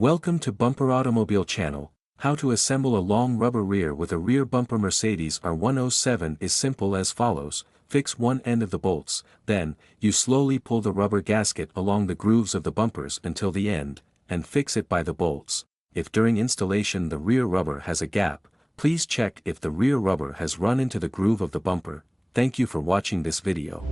Welcome to Bumper Automobile Channel. How to assemble a long rubber rear with a rear bumper. Mercedes R107 is simple as follows. Fix one end of the bolts, then, you slowly pull the rubber gasket along the grooves of the bumpers until the end, and fix it by the bolts. If during installation the rear rubber has a gap, please check if the rear rubber has run into the groove of the bumper. Thank you for watching this video.